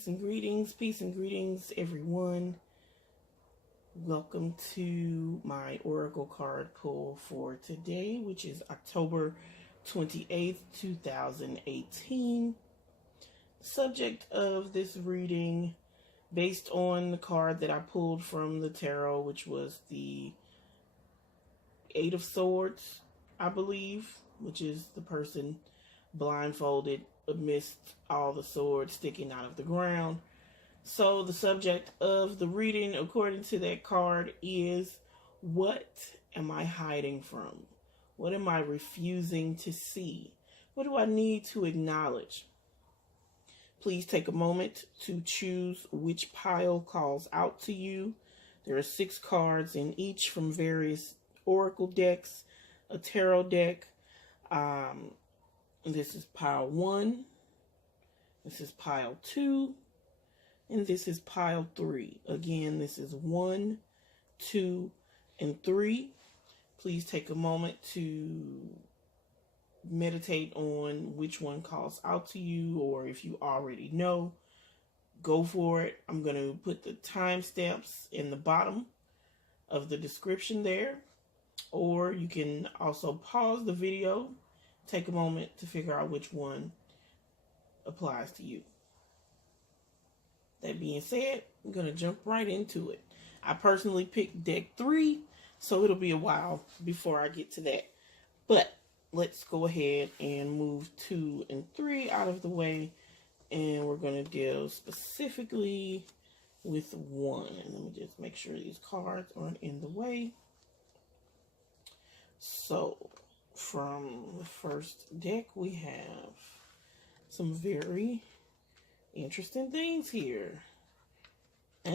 peace and greetings, everyone. Welcome to my Oracle card pull for today, which is October 28th, 2018. Subject of this reading, based on the card that I pulled from the tarot, which was the Eight of Swords, I believe, which is the person blindfolded amidst all the swords sticking out of the ground. So the subject of the reading, according to that card, is: what am I hiding from? What am I refusing to see? What do I need to acknowledge? Please take a moment to choose which pile calls out to you. There are 6 cards in each from various oracle decks, a tarot deck. This is pile 1, this is pile 2, and this is pile 3. Again, this is 1, 2, and 3. Please take a moment to meditate on which one calls out to you, or if you already know, go for it. I'm going to put the timestamps in the bottom of the description there, or you can also pause the video, take a moment to figure out which one applies to you. That being said, I'm going to jump right into it. I personally picked deck 3, so it'll be a while before I get to that. But let's go ahead and move 2 and 3 out of the way, and we're going to deal specifically with 1. Let me just make sure these cards aren't in the way. So, from the first deck, we have some very interesting things here. Okay,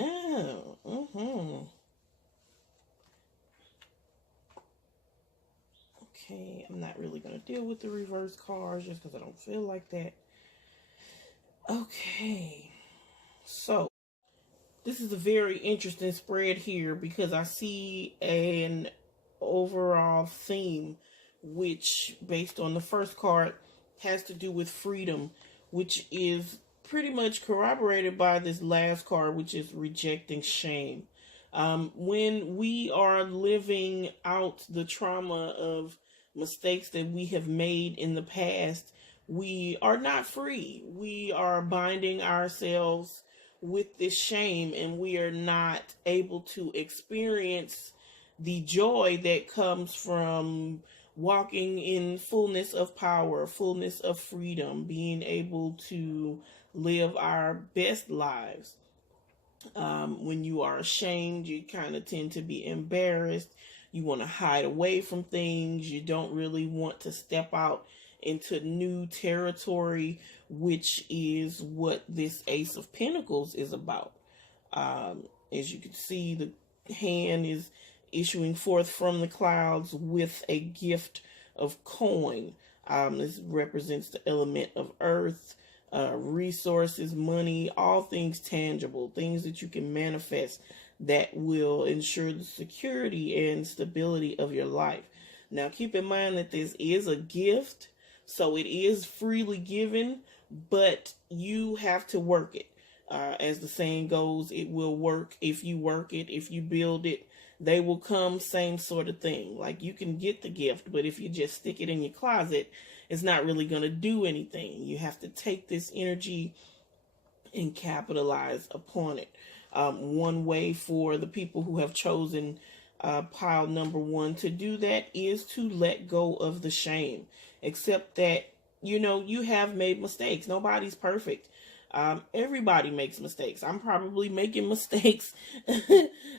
I'm not really going to deal with the reverse cards just because I don't feel like that. Okay, so this is a very interesting spread here because I see an overall theme, which, based on the first card, has to do with freedom, which is pretty much corroborated by this last card, which is rejecting shame. When we are living out the trauma of mistakes that we have made in the past, we are not free. We are binding ourselves with this shame, and we are not able to experience the joy that comes from walking in fullness of power, fullness of freedom, being able to live our best lives. When you are ashamed, you kind of tend to be embarrassed. You want to hide away from things. You don't really want to step out into new territory, which is what this Ace of Pentacles is about. As you can see, the hand is issuing forth from the clouds with a gift of coin. This represents the element of earth, resources, money, all things tangible, things that you can manifest that will ensure the security and stability of your life. Now, keep in mind that this is a gift, so it is freely given, but you have to work it. As the saying goes, it will work if you work it, if you build it. They will come, same sort of thing. Like, you can get the gift, but if you just stick it in your closet, it's not really going to do anything. You have to take this energy and capitalize upon it. One way for the people who have chosen pile number 1 to do that is to let go of the shame. Except that, you have made mistakes. Nobody's perfect. Everybody makes mistakes. I'm probably making mistakes.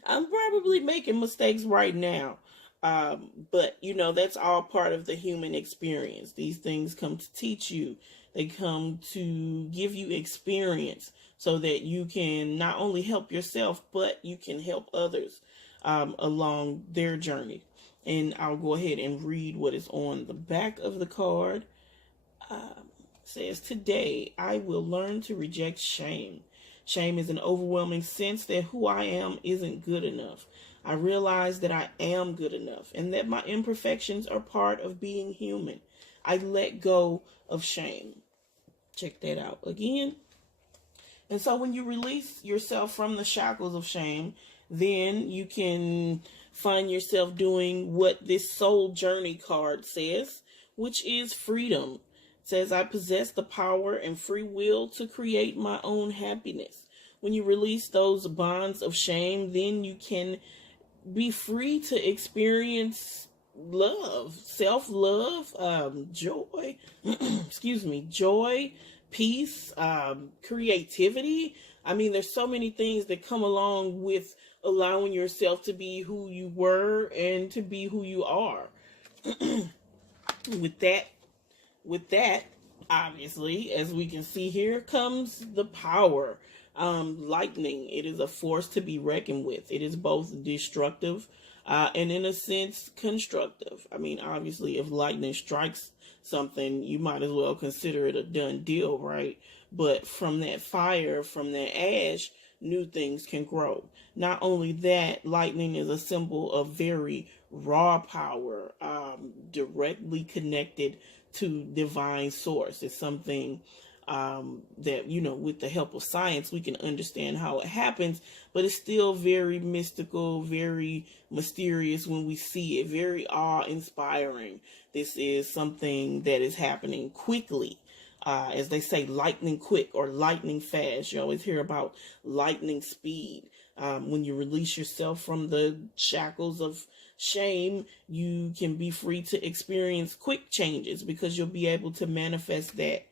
I'm probably making mistakes right now. But, that's all part of the human experience. These things come to teach you. They come to give you experience so that you can not only help yourself, but you can help others along their journey. And I'll go ahead and read what is on the back of the card. Says, today I will learn to reject shame. Shame is an overwhelming sense that who I am isn't good enough. I realize that I am good enough and that my imperfections are part of being human. I let go of shame. Check that out again. And so when you release yourself from the shackles of shame, then you can find yourself doing what this soul journey card says, which is freedom. It says, I possess the power and free will to create my own happiness. When you release those bonds of shame, then you can be free to experience love, self-love, joy, joy, peace, creativity. I mean, there's so many things that come along with allowing yourself to be who you were and to be who you are. with that with that, obviously, as we can see here, comes the power. Lightning, it is a force to be reckoned with. It is both destructive and, in a sense, constructive. I mean, obviously, if lightning strikes something, you might as well consider it a done deal, right? But from that fire, from that ash, new things can grow. Not only that, lightning is a symbol of very raw power, directly connected to divine source. It's something that, with the help of science, we can understand how it happens, but it's still very mystical, very mysterious when we see it, very awe-inspiring. This is something that is happening quickly. As they say, lightning quick or lightning fast. You always hear about lightning speed. When you release yourself from the shackles of shame, you can be free to experience quick changes because you'll be able to manifest that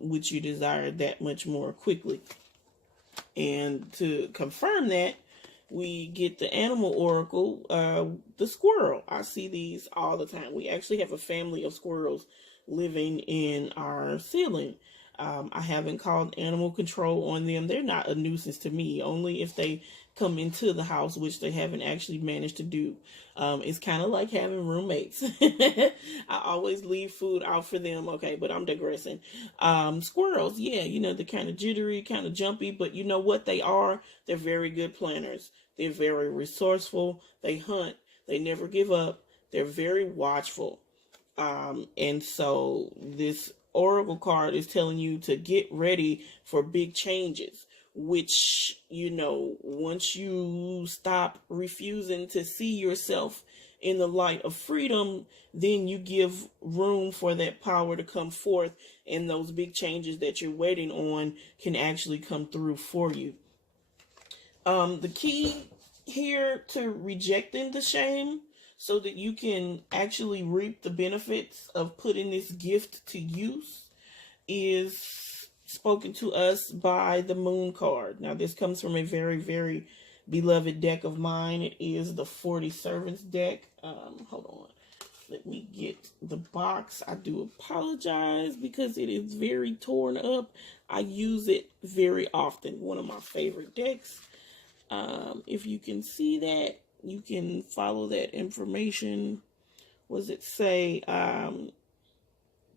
which you desire that much more quickly. And to confirm that, we get the animal oracle, the squirrel. I see these all the time. We actually have a family of squirrels living in our ceiling. I haven't called animal control on them. They're not a nuisance to me, only if they come into the house, which they haven't actually managed to do. It's kind of like having roommates. I always leave food out for them. Okay, but I'm digressing. Squirrels, yeah, they're kind of jittery, kind of jumpy, but you know what they are? They're very good planners. They're very resourceful. They hunt. They never give up. They're very watchful. And so this oracle card is telling you to get ready for big changes, which, once you stop refusing to see yourself in the light of freedom, then you give room for that power to come forth, and those big changes that you're waiting on can actually come through for you. The key here to rejecting the shame so that you can actually reap the benefits of putting this gift to use is spoken to us by the moon card. Now, this comes from a very, very beloved deck of mine. It is the 40 Servants deck. Hold on. Let me get the box. I do apologize because it is very torn up. I use it very often. One of my favorite decks. If you can see that, you can follow that information. What does it say?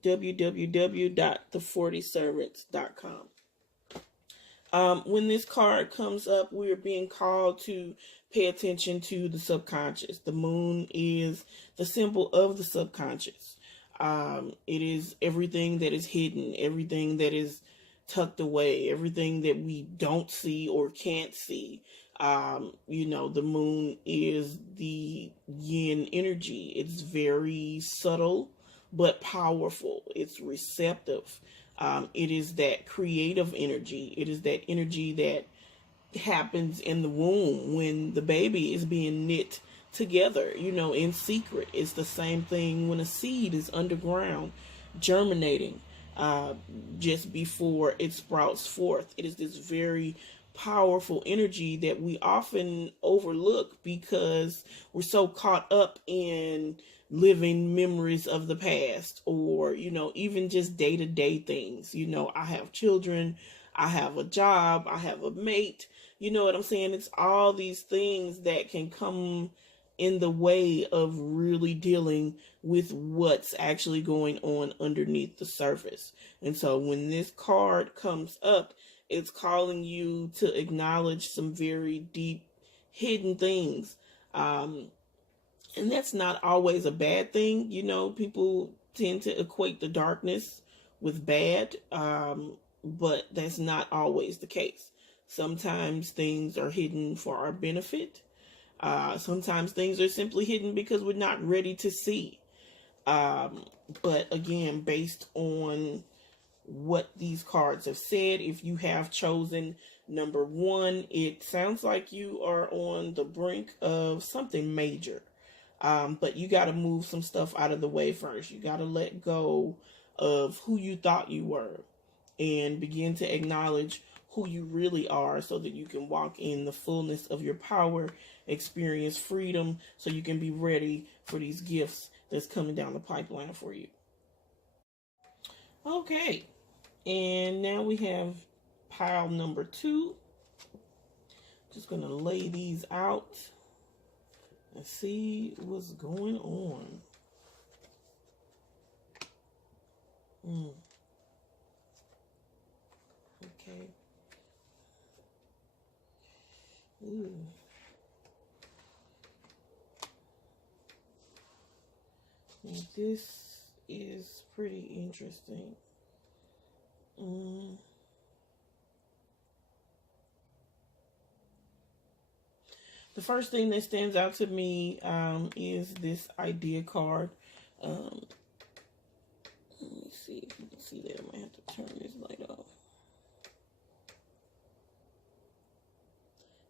www.the40servants.com. When this card comes up, we are being called to pay attention to the subconscious. The moon is the symbol of the subconscious. It is everything that is hidden, everything that is tucked away, everything that we don't see or can't see. The moon is the yin energy. It's very subtle, but powerful. It's receptive. It is that creative energy. It is that energy that happens in the womb when the baby is being knit together, in secret. It's the same thing when a seed is underground, germinating, just before it sprouts forth. It is this very powerful energy that we often overlook because we're so caught up in living memories of the past, or even just day-to-day things. I have children, I have a job, I have a mate, you know what I'm saying? It's all these things that can come in the way of really dealing with what's actually going on underneath the surface. And so when this card comes up, it's calling you to acknowledge some very deep hidden things. And that's not always a bad thing. People tend to equate the darkness with bad. but that's not always the case. Sometimes things are hidden for our benefit. Sometimes things are simply hidden because we're not ready to see. Um, but again, based on what these cards have said, if you have chosen number one, it sounds like you are on the brink of something major. But you got to move some stuff out of the way first. You got to let go of who you thought you were and begin to acknowledge who you really are so that you can walk in the fullness of your power, experience freedom, so you can be ready for these gifts that's coming down the pipeline for you. Okay, and now we have pile number two. Just going to lay these out and see what's going on. Okay. Ooh. And this is pretty interesting. The first thing that stands out to me is this idea card. Let me see if you can see that. I might have to turn this light off.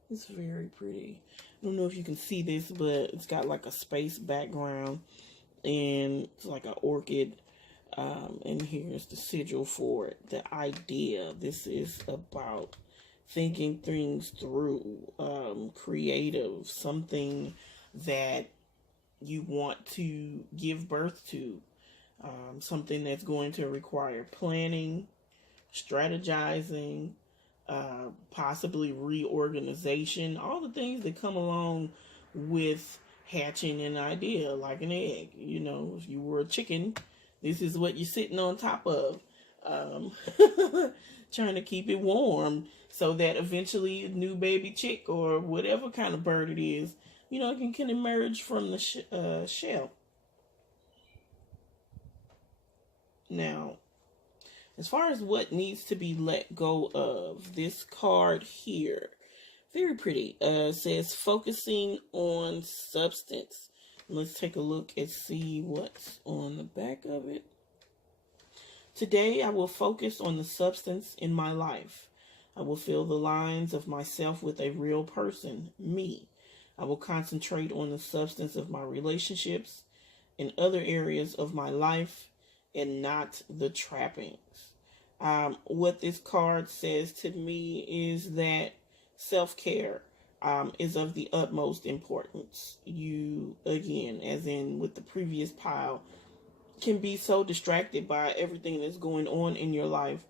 It's very pretty. I don't know if you can see this, but it's got like a space background, and it's like an orchid. And here's the sigil for it. The idea. This is about thinking things through, creative, something that you want to give birth to, something that's going to require planning, strategizing, possibly reorganization, all the things that come along with hatching an idea, like an egg. You know, if you were a chicken, this is what you're sitting on top of, trying to keep it warm so that eventually a new baby chick or whatever kind of bird it is, you know, can emerge from the shell. Now, as far as what needs to be let go of, this card here, very pretty, says focusing on substance. Let's take a look and see what's on the back of it. Today, I will focus on the substance in my life. I will fill the lines of myself with a real person, me. I will concentrate on the substance of my relationships and other areas of my life and not the trappings. What this card says to me is that self-care is of the utmost importance. You, again, as in with the previous pile, can be so distracted by everything that's going on in your life.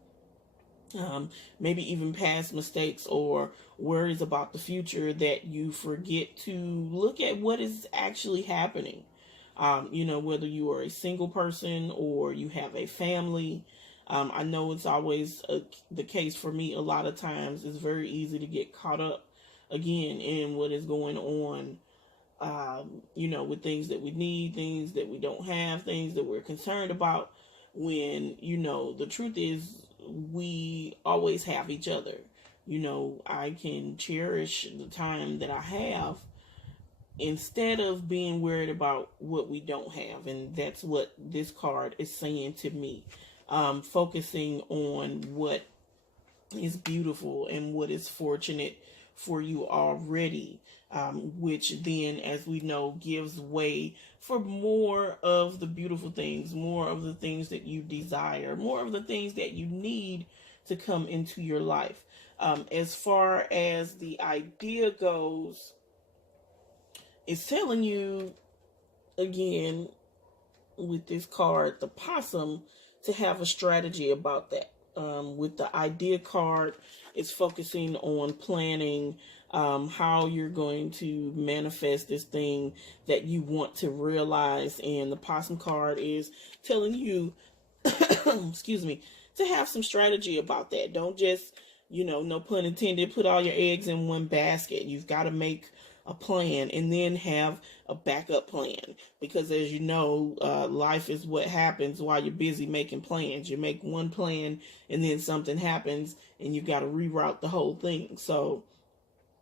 Maybe even past mistakes or worries about the future that you forget to look at what is actually happening. You know, whether you are a single person or you have a family. I know it's always the case for me. A lot of times it's very easy to get caught up again in what is going on, you know, with things that we need, things that we don't have, things that we're concerned about, when, you know, the truth is we always have each other. You know, I can cherish the time that I have instead of being worried about what we don't have. And that's what this card is saying to me. Focusing on what is beautiful and what is fortunate for you already, which then, as we know, gives way for more of the beautiful things, more of the things that you desire, more of the things that you need to come into your life. As far as the idea goes, it's telling you, again, with this card, the possum, to have a strategy about that. With the idea card, it's focusing on planning how you're going to manifest this thing that you want to realize. And the possum card is telling you, excuse me, to have some strategy about that. Don't just, you know, no pun intended, put all your eggs in one basket. You've got to make a plan and then have a backup plan. Because as you know, life is what happens while you're busy making plans. You make one plan and then something happens and you've got to reroute the whole thing. So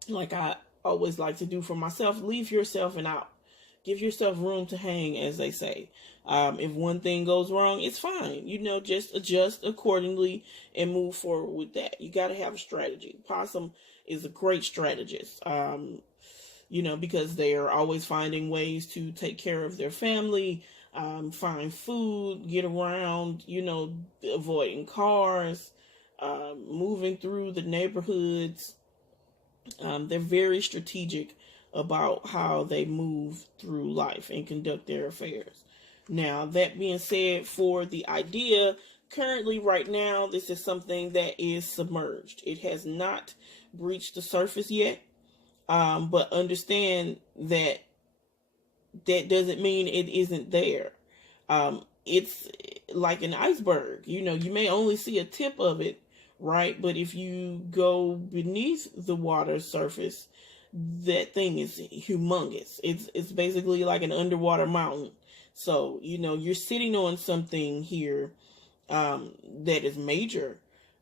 like I always like to do for myself, leave yourself an out. Give yourself room to hang, as they say. If one thing goes wrong, it's fine. Just adjust accordingly and move forward with that. You got to have a strategy. Possum is a great strategist, because they are always finding ways to take care of their family, find food, get around, avoiding cars, moving through the neighborhoods. They're very strategic about how they move through life and conduct their affairs. Now, that being said, for the idea, currently right now, this is something that is submerged. It has not breached the surface yet, but understand that doesn't mean it isn't there. It's like an iceberg. You may only see a tip of it, right? But if you go beneath the water surface, that thing is humongous. It's basically like an underwater mountain. So, you're sitting on something here that is major.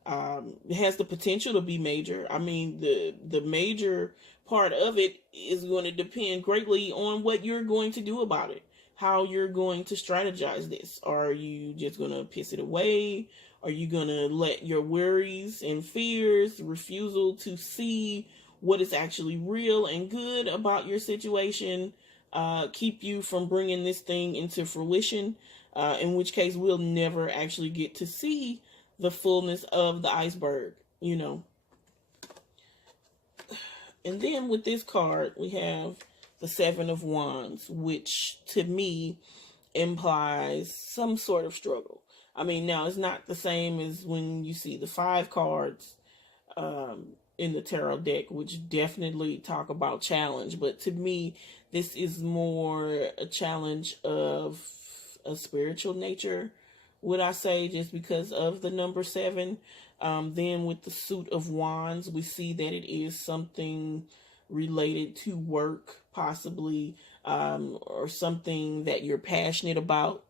It has the potential to be major. I mean, the major part of it is going to depend greatly on what you're going to do about it. How you're going to strategize this. Are you just going to piss it away? Are you going to let your worries and fears, refusal to see what is actually real and good about your situation, keep you from bringing this thing into fruition? In which case we'll never actually get to see the fullness of the iceberg, And then with this card, we have the Seven of Wands, which to me implies some sort of struggle. I mean, now it's not the same as when you see the 5 cards in the tarot deck, which definitely talk about challenge. But to me, this is more a challenge of a spiritual nature, would I say, just because of the number 7. Then with the Suit of Wands, we see that it is something related to work, possibly, or something that you're passionate about,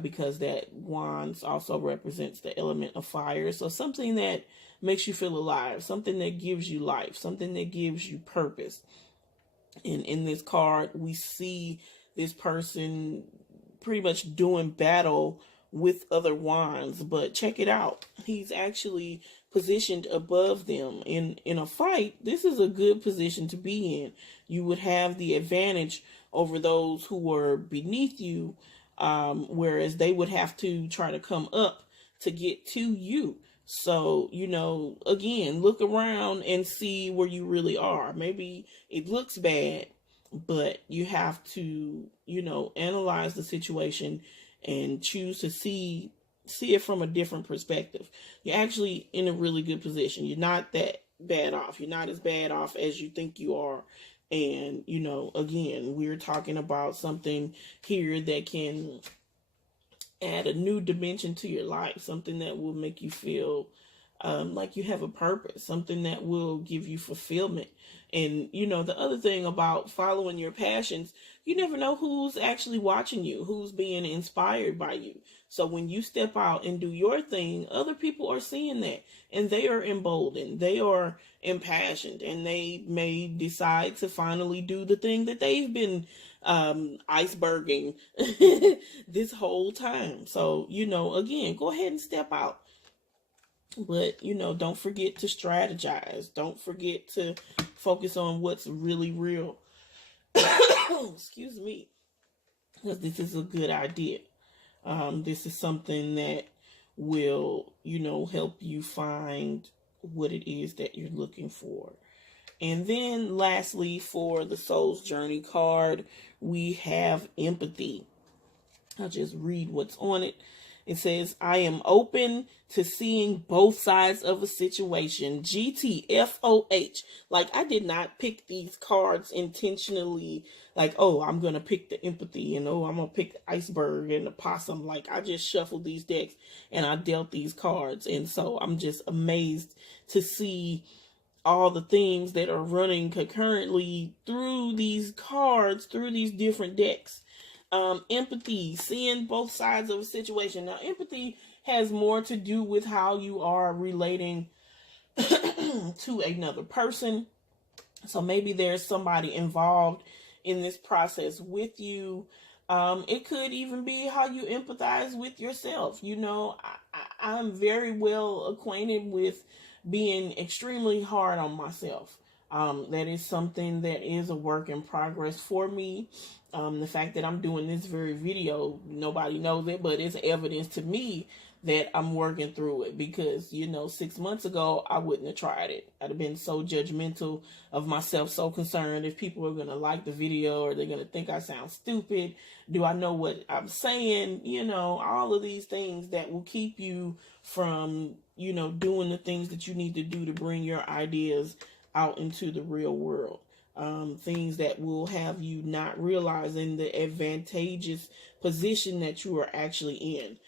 because that Wands also represents the element of fire. So something that makes you feel alive, something that gives you life, something that gives you purpose. And in this card, we see this person pretty much doing battle with other wands, but check it out. He's actually positioned above them. In a fight, this is a good position to be in. You would have the advantage over those who were beneath you, whereas they would have to try to come up to get to you. So, again, look around and see where you really are. Maybe it looks bad, but you have to, analyze the situation and choose to see it from a different perspective. You're actually in a really good position. You're not that bad off. You're not as bad off as you think you are. And, again, we're talking about something here that can add a new dimension to your life, something that will make you feel like you have a purpose, something that will give you fulfillment. And, the other thing about following your passions, you never know who's actually watching you, who's being inspired by you. So when you step out and do your thing, other people are seeing that and they are emboldened, they are impassioned, and they may decide to finally do the thing that they've been iceberging this whole time. So, again, go ahead and step out. But, don't forget to strategize. Don't forget to focus on what's really real. Excuse me. Because this is a good idea. This is something that will, help you find what it is that you're looking for. And then lastly, for the Soul's Journey card, we have empathy. I'll just read what's on it. It says, I am open to seeing both sides of a situation. GTFOH. Like, I did not pick these cards intentionally. Like, oh, I'm going to pick the empathy, and oh, I'm going to pick the iceberg and the possum. Like, I just shuffled these decks and I dealt these cards. And so I'm just amazed to see all the things that are running concurrently through these cards, through these different decks. Empathy, seeing both sides of a situation. Now, empathy has more to do with how you are relating to another person. So maybe there's somebody involved in this process with you. It could even be how you empathize with yourself. I'm very well acquainted with being extremely hard on myself. That is something that is a work in progress for me. The fact that I'm doing this very video, nobody knows it, but it's evidence to me that I'm working through it, because 6 months ago I wouldn't have tried it. I'd have been so judgmental of myself, so concerned if people are going to like the video, or they're going to think I sound stupid. Do I know what I'm saying? All of these things that will keep you from doing the things that you need to do to bring your ideas out into the real world. Things that will have you not realizing the advantageous position that you are actually in.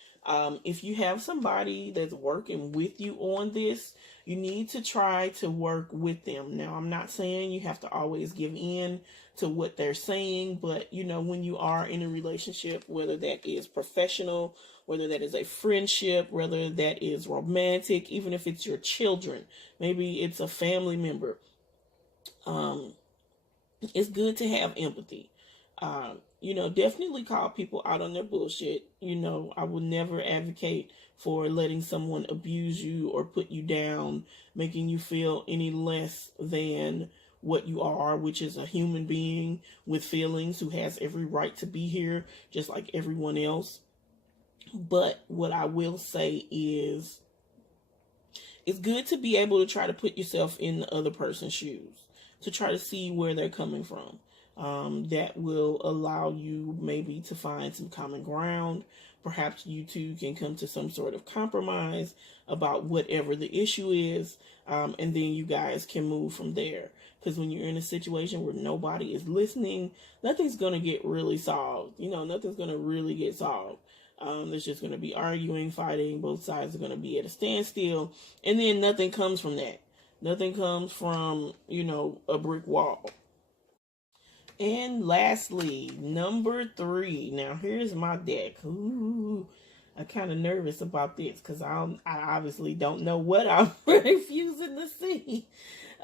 If you have somebody that's working with you on this, you need to try to work with them. Now, I'm not saying you have to always give in to what they're saying, but when you are in a relationship, whether that is professional, whether that is a friendship, whether that is romantic, even if it's your children, maybe it's a family member, it's good to have empathy. Definitely call people out on their bullshit. I would never advocate for letting someone abuse you or put you down, making you feel any less than what you are, which is a human being with feelings who has every right to be here, just like everyone else. But what I will say is, it's good to be able to try to put yourself in the other person's shoes, to try to see where they're coming from. That will allow you maybe to find some common ground. Perhaps you two can come to some sort of compromise about whatever the issue is, and then you guys can move from there. Because when you're in a situation where nobody is listening, nothing's going to get really solved. Nothing's going to really get solved. There's just going to be arguing, fighting. Both sides are going to be at a standstill, and then nothing comes from that. Nothing comes from, a brick wall. And lastly, number 3. Now, here's my deck. Ooh, I'm kind of nervous about this because I obviously don't know what I'm refusing to see.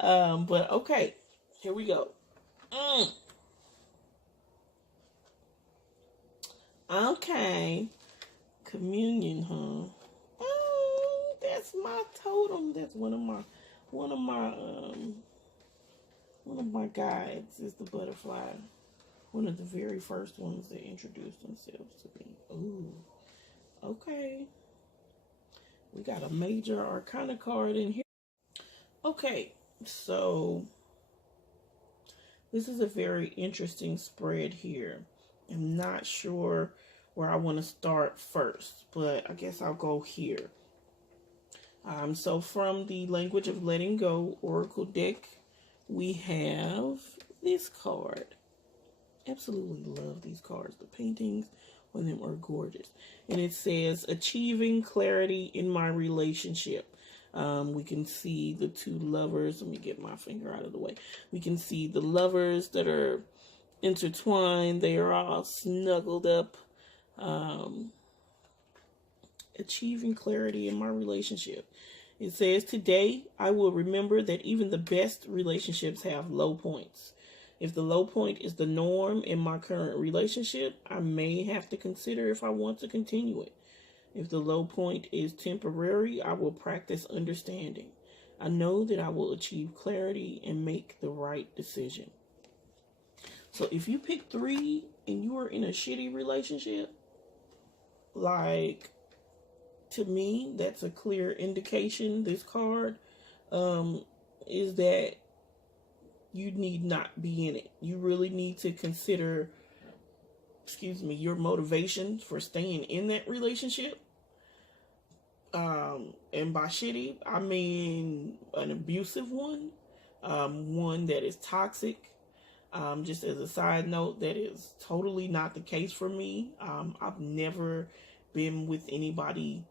But okay, here we go. Okay, communion, huh? Oh, that's my totem. That's one of my guides is the butterfly. One of the very first ones that introduced themselves to me. Ooh, okay. We got a major arcana card in here. Okay, so this is a very interesting spread here. I'm not sure where I want to start first, but I guess I'll go here. So from the Language of Letting Go Oracle deck, we have this card. Absolutely love these cards. The paintings on them are gorgeous. And it says, achieving clarity in my relationship. We can see the two lovers. Let me get my finger out of the way. We can see the lovers that are intertwined. They are all snuggled up. Achieving clarity in my relationship. It says, today I will remember that even the best relationships have low points. If the low point is the norm in my current relationship, I may have to consider if I want to continue it. If the low point is temporary, I will practice understanding. I know that I will achieve clarity and make the right decision. So if you pick 3 and you are in a shitty relationship, to me, that's a clear indication, this card, is that you need not be in it. You really need to consider, your motivation for staying in that relationship. And by shitty, I mean an abusive one, one that is toxic. Just as a side note, that is totally not the case for me. I've never been with anybody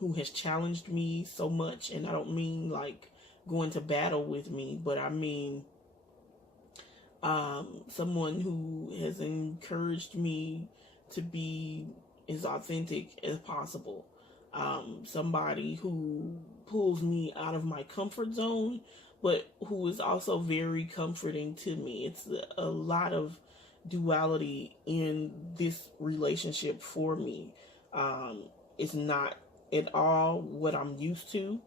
who has challenged me so much, and I don't mean like going to battle with me, but I mean, someone who has encouraged me to be as authentic as possible. Somebody who pulls me out of my comfort zone, but who is also very comforting to me. It's a lot of duality in this relationship for me. It's not at all what I'm used to.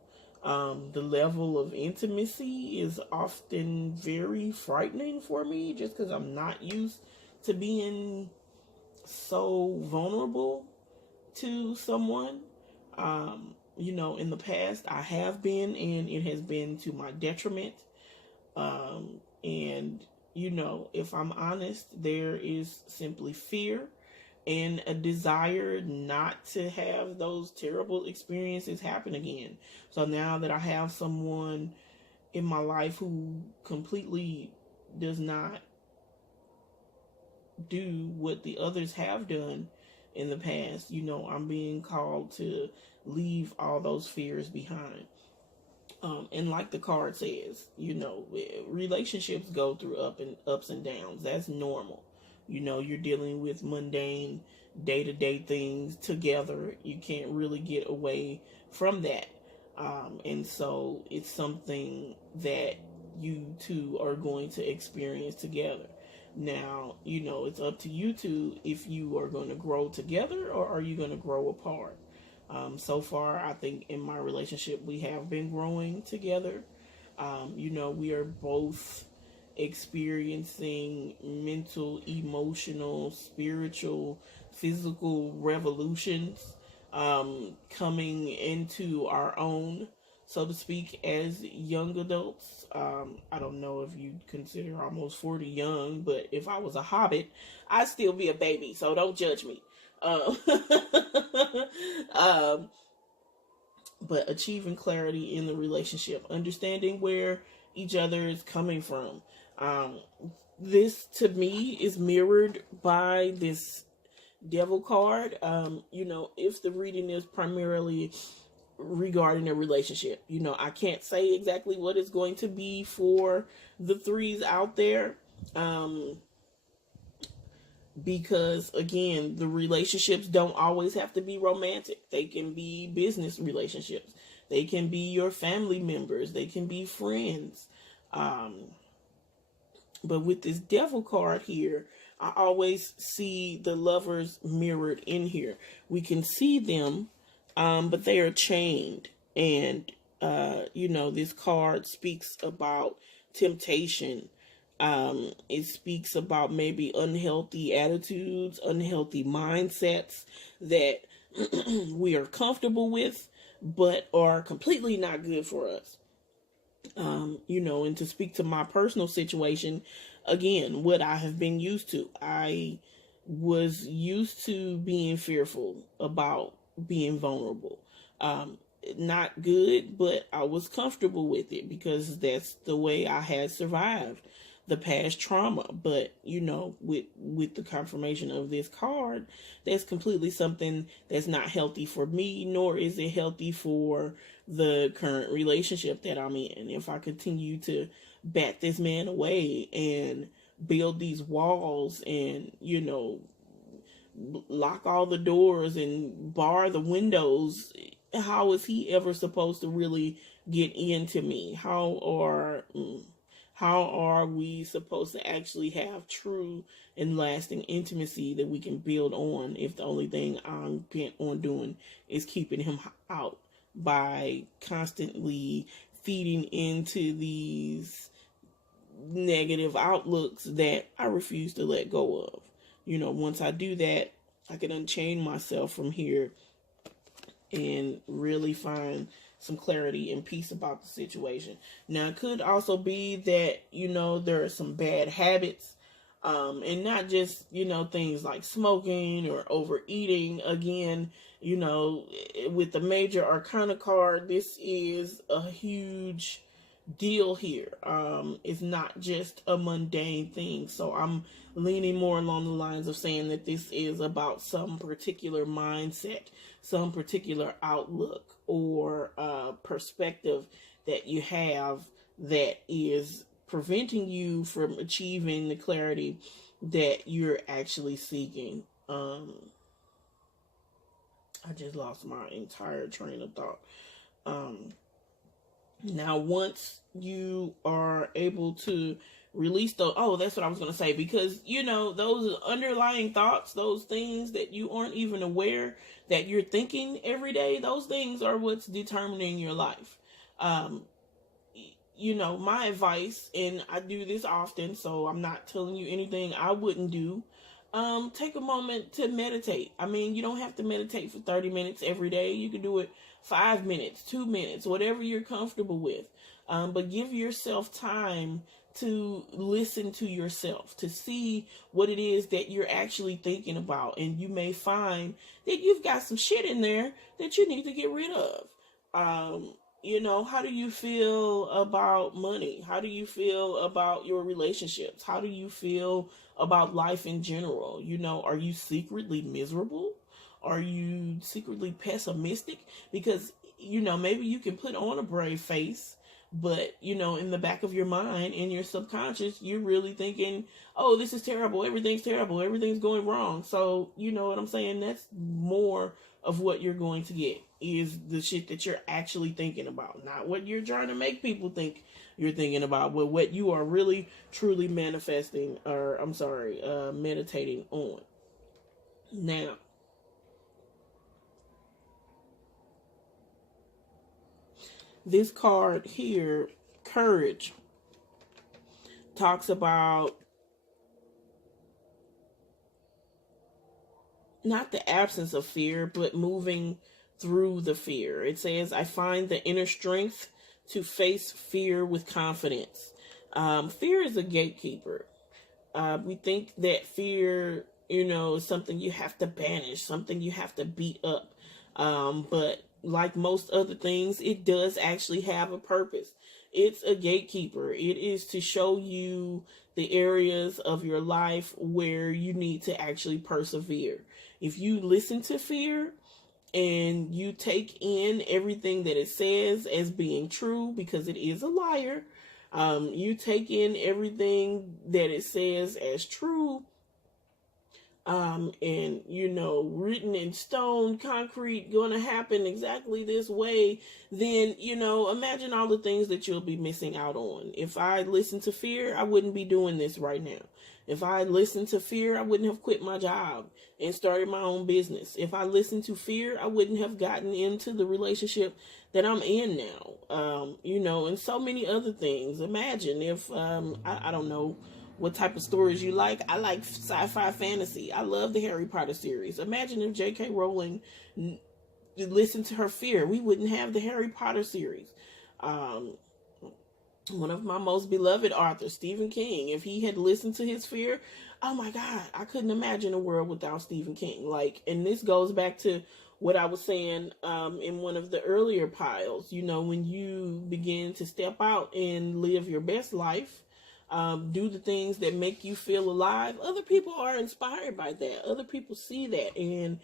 The level of intimacy is often very frightening for me just because I'm not used to being so vulnerable to someone. In the past I have been, and it has been to my detriment. And if I'm honest, there is simply fear and a desire not to have those terrible experiences happen again. So now that I have someone in my life who completely does not do what the others have done in the past, I'm being called to leave all those fears behind. And like the card says, relationships go through ups and downs. That's normal. You're dealing with mundane day-to-day things together. You can't really get away from that. And so it's something that you two are going to experience together. Now, it's up to you two if you are going to grow together or are you going to grow apart. So far, I think in my relationship, we have been growing together. We are both experiencing mental, emotional, spiritual, physical revolutions, coming into our own, so to speak, as young adults. I don't know if you consider almost 40 young, but if I was a hobbit, I'd still be a baby, so don't judge me. But achieving clarity in the relationship, understanding where each other is coming from. This to me is mirrored by this devil card. If the reading is primarily regarding a relationship, I can't say exactly what it's going to be for the threes out there. Because again, the relationships don't always have to be romantic. They can be business relationships. They can be your family members. They can be friends. But with this devil card here, I always see the lovers mirrored in here. We can see them, but they are chained. And, this card speaks about temptation. It speaks about maybe unhealthy attitudes, unhealthy mindsets that we are comfortable with, but are completely not good for us. And to speak to my personal situation, again, what I have been used to. I was used to being fearful about being vulnerable. Not good, but I was comfortable with it because that's the way I had survived the past trauma. But with the confirmation of this card, that's completely something that's not healthy for me, nor is it healthy for the current relationship that I'm in. If I continue to bat this man away and build these walls and lock all the doors and bar the windows, how is he ever supposed to really get into me? How are we supposed to actually have true and lasting intimacy that we can build on if the only thing I'm bent on doing is keeping him out by constantly feeding into these negative outlooks that I refuse to let go of? Once I do that, I can unchain myself from here and really find some clarity and peace about the situation. Now, it could also be that, there are some bad habits, and not just, things like smoking or overeating. Again, with the Major Arcana card, this is a huge deal here. It's not just a mundane thing. So I'm leaning more along the lines of saying that this is about some particular mindset, some particular outlook or perspective that you have that is preventing you from achieving the clarity that you're actually seeking. I just lost my entire train of thought. Now, once you are able to release those, oh, that's what I was going to say, because, those underlying thoughts, those things that you aren't even aware that you're thinking every day, those things are what's determining your life. My advice, and I do this often, so I'm not telling you anything I wouldn't do. Take a moment to meditate. I mean, you don't have to meditate for 30 minutes every day. You can do it 5 minutes, 2 minutes, whatever you're comfortable with. But give yourself time to listen to yourself, to see what it is that you're actually thinking about. And you may find that you've got some shit in there that you need to get rid of. How do you feel about money? How do you feel about your relationships? How do you feel about life in general? Are you secretly miserable? Are you secretly pessimistic? Because, maybe you can put on a brave face, but, in the back of your mind, in your subconscious, you're really thinking, oh, this is terrible. Everything's terrible. Everything's going wrong. So, you know what I'm saying? That's more of what you're going to get, is the shit that you're actually thinking about, not what you're trying to make people think you're thinking about, but what you are really truly manifesting, or meditating on. Now, this card here, Courage, talks about not the absence of fear, but moving through the fear. It says, I find the inner strength to face fear with confidence. Fear is a gatekeeper. We think that fear, is something you have to banish, something you have to beat up. But like most other things, it does actually have a purpose. It's a gatekeeper. It is to show you the areas of your life where you need to actually persevere. If you listen to fear and you take in everything that it says as being true, because it is a liar, you take in everything that it says as true, and written in stone, concrete, going to happen exactly this way, then imagine all the things that you'll be missing out on. If I listened to fear, I wouldn't be doing this right now. If I listened to fear, I wouldn't have quit my job and started my own business. If I listened to fear, I wouldn't have gotten into the relationship that I'm in now. And so many other things. Imagine if I don't know what type of stories you like. I like sci-fi fantasy. I love the Harry Potter series. Imagine if J.K. Rowling listened to her fear. We wouldn't have the Harry Potter series. One of my most beloved authors, Stephen King, if he had listened to his fear, oh my God, I couldn't imagine a world without Stephen King. And this goes back to what I was saying in one of the earlier piles. When you begin to step out and live your best life, do the things that make you feel alive, other people are inspired by that. Other people see that, and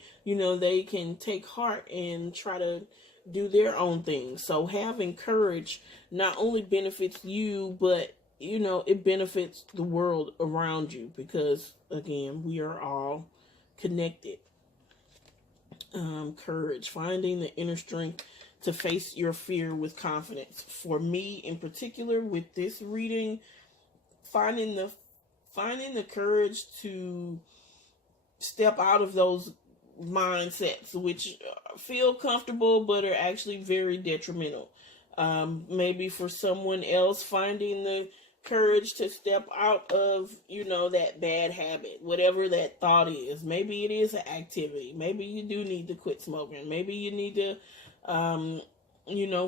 they can take heart and try to do their own thing. So having courage not only benefits you, but it benefits the world around you, because again, we are all connected. Courage, finding the inner strength to face your fear with confidence. For me in particular, with this reading, finding the courage to step out of those mindsets which feel comfortable but are actually very detrimental. Maybe for someone else, finding the courage to step out of that bad habit, whatever that thought is. Maybe it is an activity. Maybe you do need to quit smoking. Maybe you need to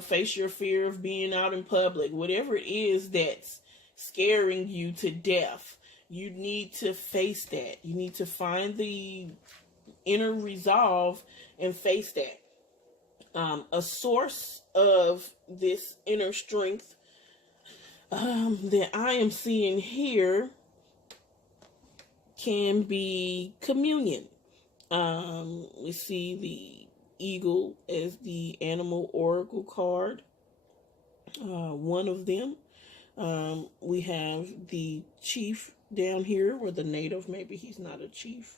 face your fear of being out in public. Whatever it is that's scaring you to death, you need to face that. You need to find the inner resolve and face that. A source of this inner strength that I am seeing here can be communion. We see the eagle as the animal oracle card. one of them. We have the chief down here, or the native. Maybe he's not a chief,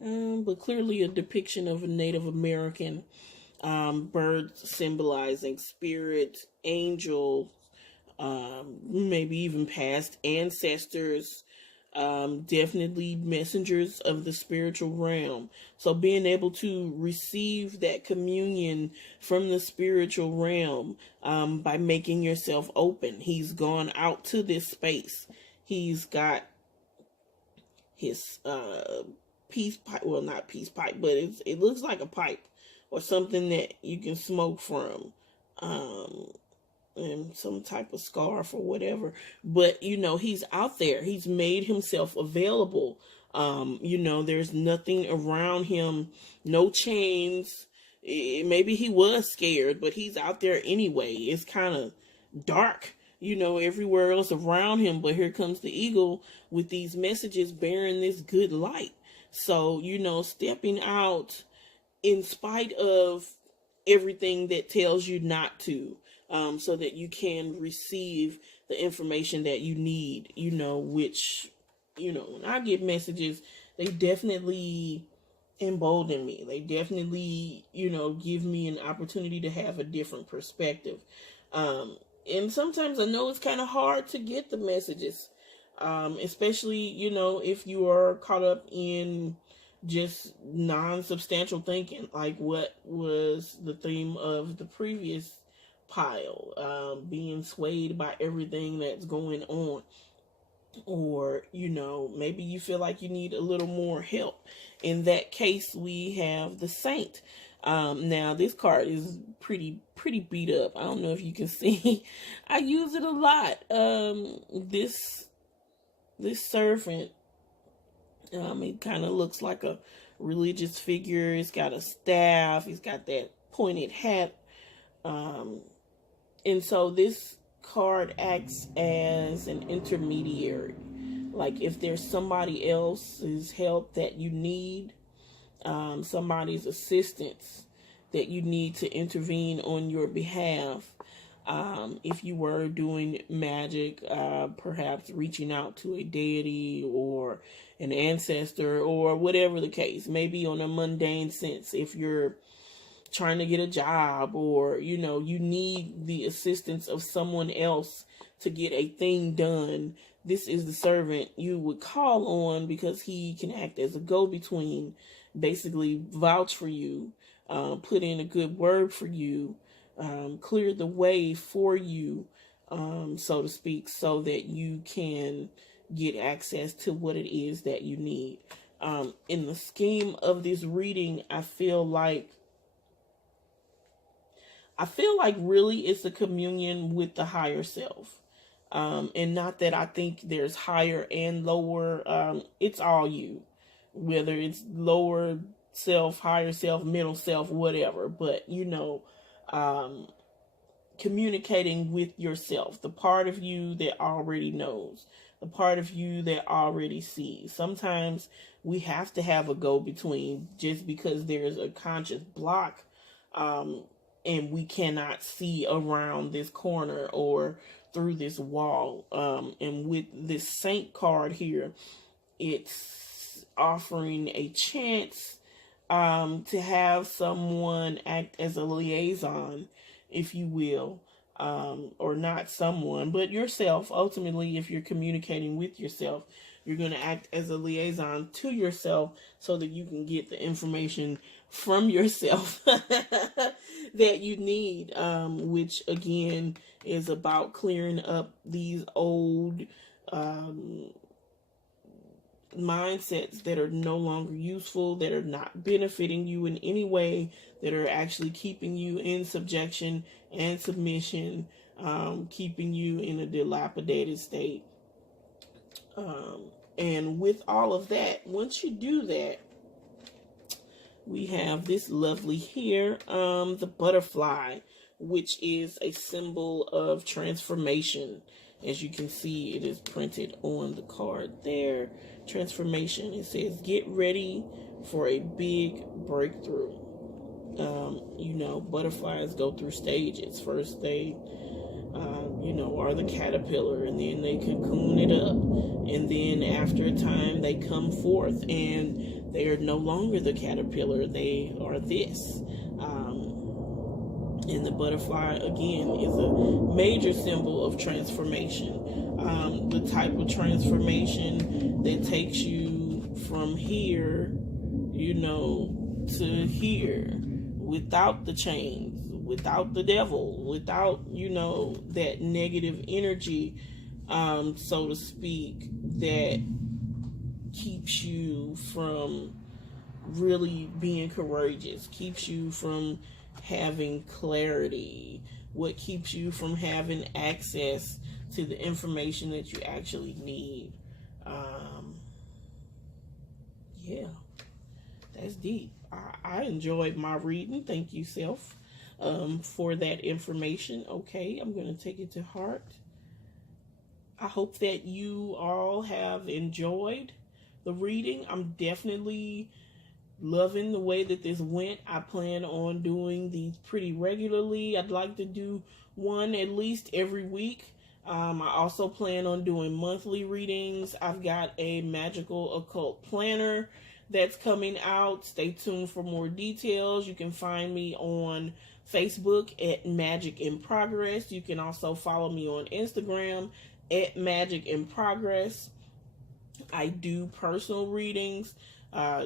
but clearly a depiction of a Native American. Birds symbolizing spirit, angels, maybe even past ancestors, definitely messengers of the spiritual realm. So being able to receive that communion from the spiritual realm, by making yourself open. He's gone out to this space. He's got his peace pipe, well, not peace pipe, but it looks like a pipe or something that you can smoke from. And some type of scarf or whatever. But, he's out there. He's made himself available. There's nothing around him, no chains. Maybe he was scared, but he's out there anyway. It's kind of dark, everywhere else around him. But here comes the eagle with these messages bearing this good light. So, stepping out in spite of everything that tells you not to. So that you can receive the information that you need, which, when I get messages, they definitely embolden me. They definitely, give me an opportunity to have a different perspective. And sometimes I know it's kind of hard to get the messages, especially, if you are caught up in just non-substantial thinking, like what was the theme of the previous pile, being swayed by everything that's going on. Or, maybe you feel like you need a little more help. In that case, we have the Saint. Now this card is pretty beat up. I don't know if you can see. I use it a lot. This servant, it kind of looks like a religious figure. He's got a staff. He's got that pointed hat. And so this card acts as an intermediary. Like if there's somebody else's help that you need, somebody's assistance that you need to intervene on your behalf. If you were doing magic, perhaps reaching out to a deity or an ancestor or whatever the case, maybe on a mundane sense, if you're trying to get a job, or you need the assistance of someone else to get a thing done, this is the servant you would call on, because he can act as a go-between, basically vouch for you, put in a good word for you, clear the way for you, so to speak, so that you can get access to what it is that you need. In the scheme of this reading, I feel like really it's a communion with the higher self. And not that I think there's higher and lower. It's all you. Whether it's lower self, higher self, middle self, whatever. But, communicating with yourself. The part of you that already knows. The part of you that already sees. Sometimes we have to have a go-between just because there's a conscious block. And we cannot see around this corner or through this wall. And with this Saint card here, it's offering a chance to have someone act as a liaison, if you will. Or not someone, but yourself. Ultimately, if you're communicating with yourself, you're going to act as a liaison to yourself so that you can get the information from yourself that you need, which again is about clearing up these old mindsets that are no longer useful, that are not benefiting you in any way, that are actually keeping you in subjection and submission, keeping you in a dilapidated state. And with all of that, once you do that, we have this lovely here, the butterfly, which is a symbol of transformation. As you can see, it is printed on the card there. Transformation. It says, get ready for a big breakthrough. Butterflies go through stages. First, they are the caterpillar, and then they cocoon it up, and then after a time they come forth and they are no longer the caterpillar, they are this. And the butterfly, again, is a major symbol of transformation. The type of transformation that takes you from here, to here, without the chains, without the devil, without, that negative energy, so to speak, that keeps you from really being courageous, keeps you from having clarity, what keeps you from having access to the information that you actually need. Yeah, that's deep. I enjoyed my reading. Thank you, self, for that information. Okay, I'm going to take it to heart. I hope that you all have enjoyed the reading. I'm definitely loving the way that this went. I plan on doing these pretty regularly. I'd like to do one at least every week. I also plan on doing monthly readings. I've got a magical occult planner that's coming out. Stay tuned for more details. You can find me on Facebook at Magic in Progress. You can also follow me on Instagram at Magic in Progress. I do personal readings,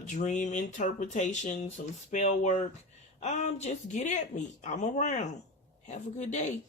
dream interpretation, some spell work. Just get at me. I'm around. Have a good day.